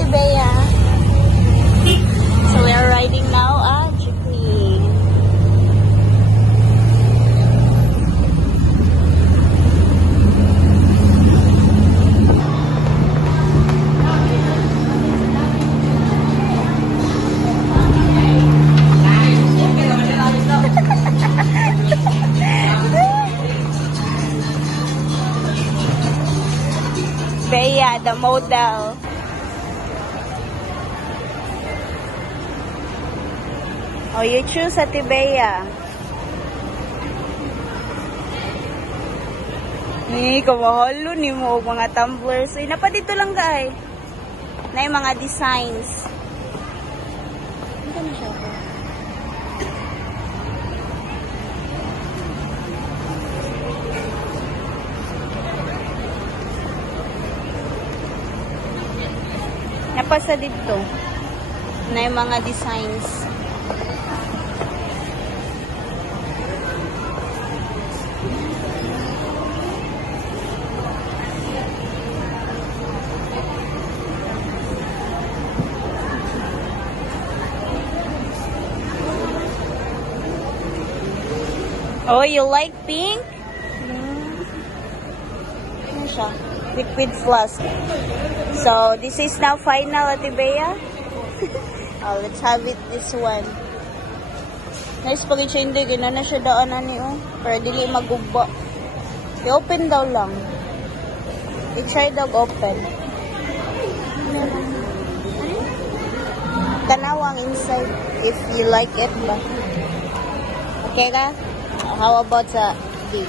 Ate Bea. So we are riding now at jeepney. Bea, the model. Oh, you choose Ate Bea. Kamahalo ni mo mga tumblers. Uy, napadito lang guys. Na yung mga designs. Ano na siya po? Napasa dito na yung mga designs. Oh, you like pink? Ano siya? Liquid flask. So, this is now final, Ate Bea. Oh, let's have it this one. Nice pag siya hindi. Gina na siya daanan niyo. Pero dili magugba. I-open daw lang. I-try daw open. Tanaw ang inside. If you like it ba. Okay ka? How about sa D?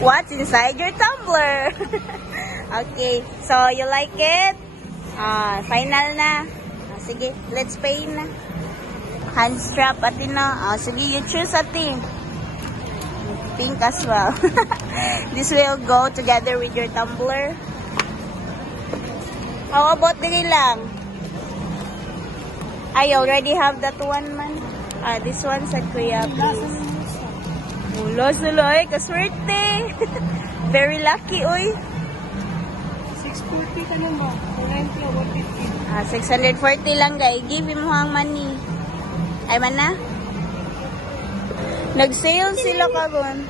What's inside your tumbler? Okay, so you like it? Final na. Sige, let's pay na. Hand strap atin na. Sige, you choose atin. Pink as well. This will go together with your tumbler. How about dili lang? I already have that one man. This one sa Kuya, please. Mula sila kaswerte. Very lucky, oy. 640 ka na ba? 490 o 150? 640 lang, guys. Give him ang money. Ay, man na? Nag-sale sila karon.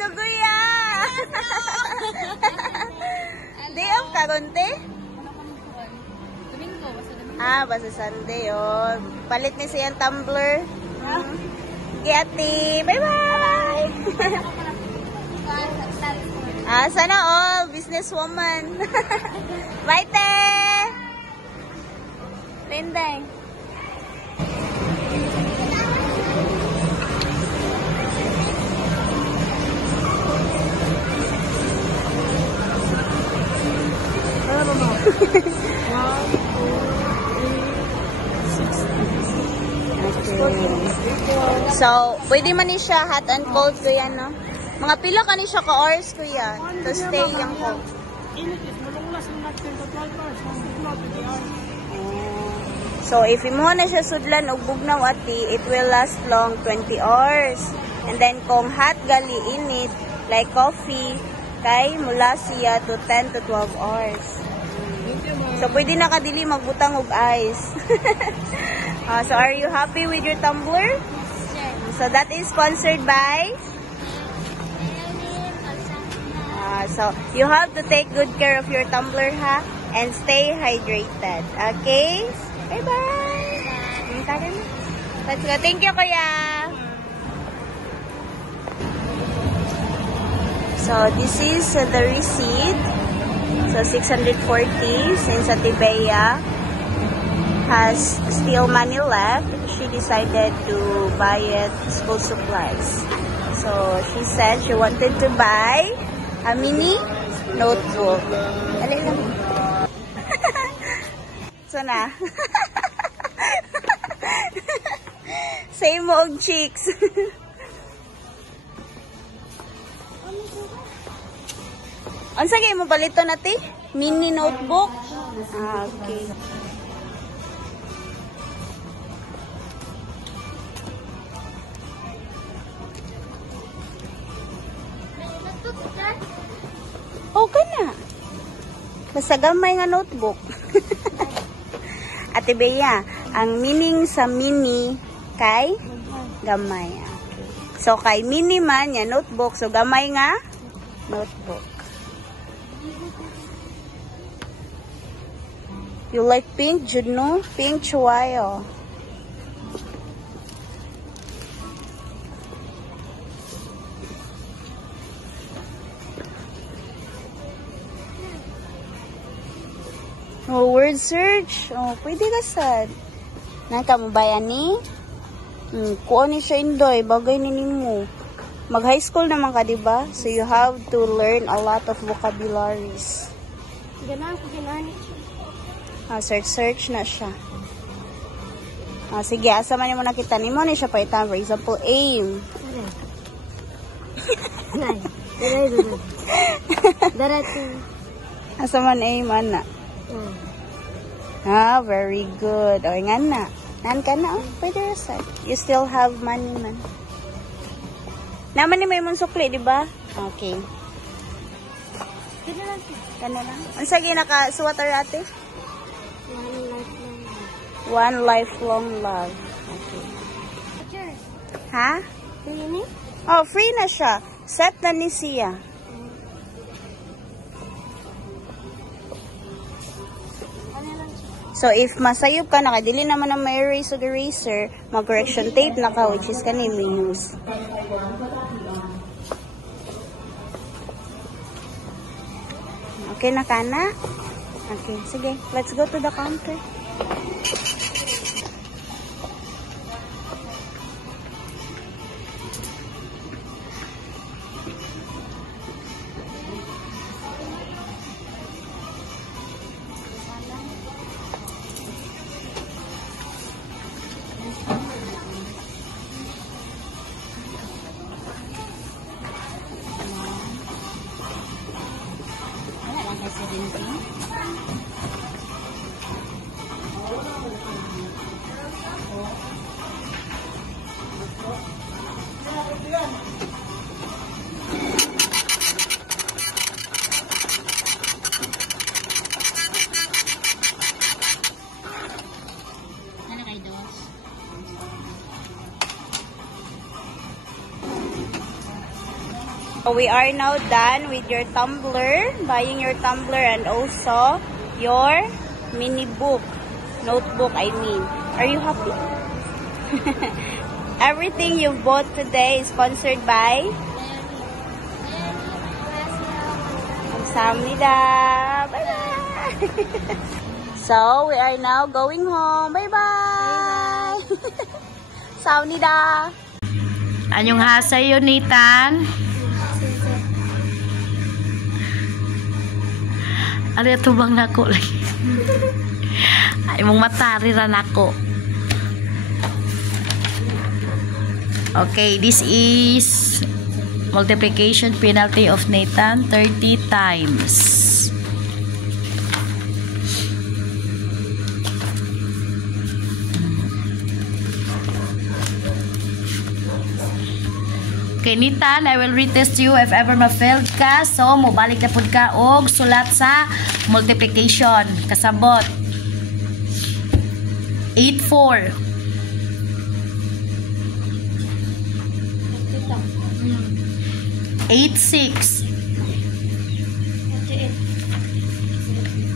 Dugo ya. Day off karon, te? Basta Sunday, oh. Palit ni siyang tumbler. Okay, ate. Bye-bye! Sana all. Businesswoman. Bye, te! Penday. So, pwede man ni siya hot and cold, kuya, no? Mga pila ka ni siya ka-hours, kuya, to stay yung cold. So, if mo na siya sudlan o bugnaw ati, it will last long 20 hours. And then, kung hot gali init, like coffee, kay mula siya to 10 to 12 hours. So, pwede na kadili magbutang og ice. So, are you happy with your tumbler? So, that is sponsored by? So, you have to take good care of your tumbler, ha? And stay hydrated. Okay? Bye-bye! Let's go. Thank you, kuya! So, this is the receipt. So, 640 since Ate Bea has still money left. She decided to buy it school supplies. So, she said she wanted to buy a mini notebook. Alin lang. So na. Say mo og cheeks. Unsa kay mo balito nati? Mini notebook? Okay. Basta gamay nga notebook. Ate Bea, ang meaning sa mini kay gamay. Okay. So kay mini man ya notebook, so gamay nga notebook. You like pink, Juno? Pink chuayo. Oh, word search. Oh, pwede ka sad. Nang kamo bayani? Kuha ni siya indoy, bagay ni mo. Mag high school naman ka, diba? So you have to learn a lot of vocabularies. Ganaan ko ginani. Search na siya. Sige, asa man mo nakita ni mo ni siya pa itam. For example, aim. Darating. Asa man aim, ana? Very good. O, nga na. Nan ka na, pwede reset. You still have money, man. Naman ni may mong sukli, di ba? Okay. Kana lang. Ang sige, naka-swatter ate? One lifelong love. Okay. Ha? Free? Oh, free na siya. Set na ni siya. So, if masayop ka, nakadili naman ng may erase o eraser, mag-correction tape na ka, which is kanin may use. Okay na ka na? Okay, sige. Let's go to the counter. We are now done with your tumbler, buying your tumbler and also your mini book, notebook I mean. Are you happy? Everything you bought today is sponsored by Samnida. Bye-bye! So, we are now going home. Bye-bye! Samnida! Anyong hasay yun, Nathan? Ari tubang nako lagi. Ay mong matari ra nako. Okay, this is multiplication penalty of Nathan 30 times. Okay, Nathan, I will retest you if ever ma-failed ka. So, mubalik na pud ka og sulat sa multiplication. Kasabot. 8-4. 8-6.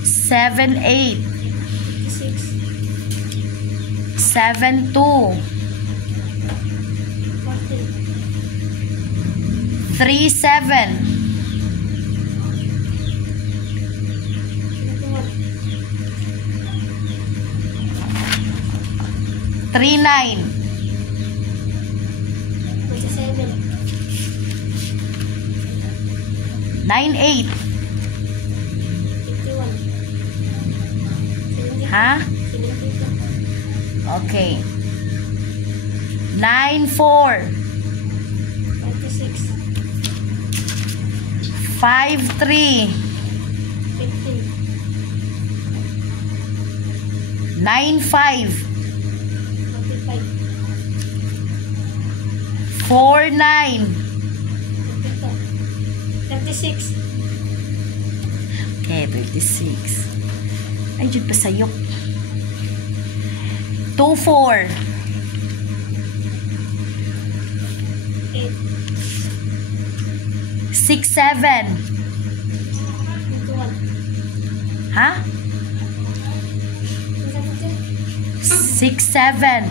7-8. 7-2. 3-7. 3-9. 9-8. Ha? Okay. 9-4. 5-3. 9-5. 4-9. 36. Okay, 26. Ay, dyan pa sayok. 24. 67. Ha? 67.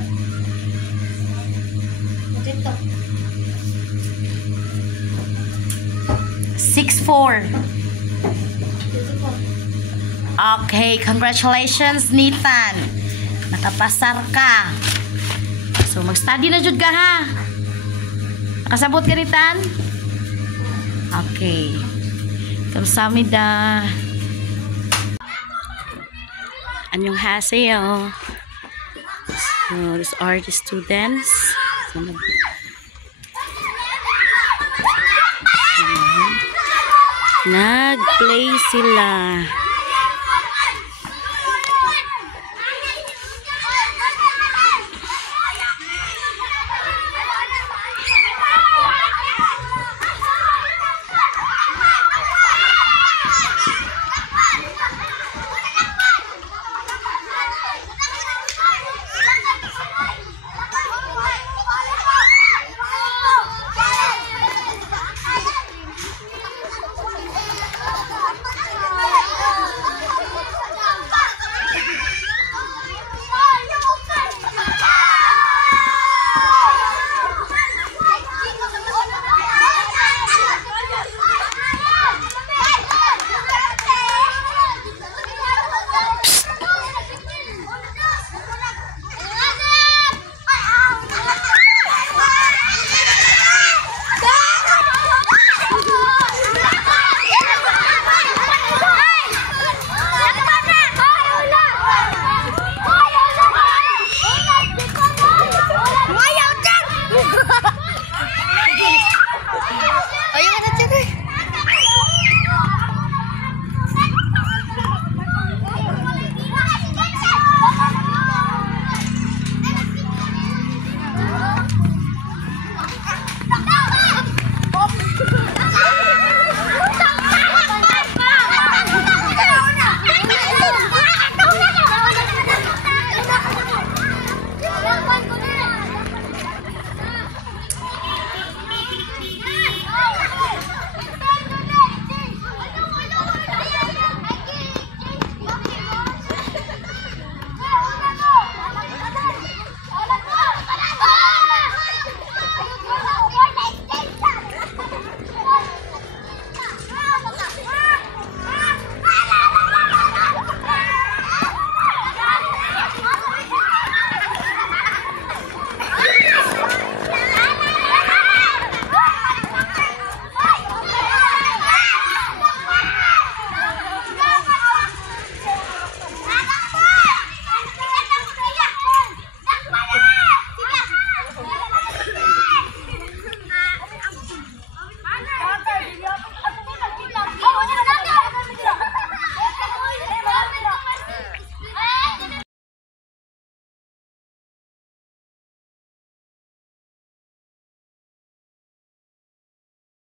64. Okay, congratulations, Nathan. Nakapasar ka. So, mag-study na jud ka, ha? Nakasabot ka, Nathan? Okay. 감사합니다. 안녕하세요. So, these are the students. So, nag-play sila.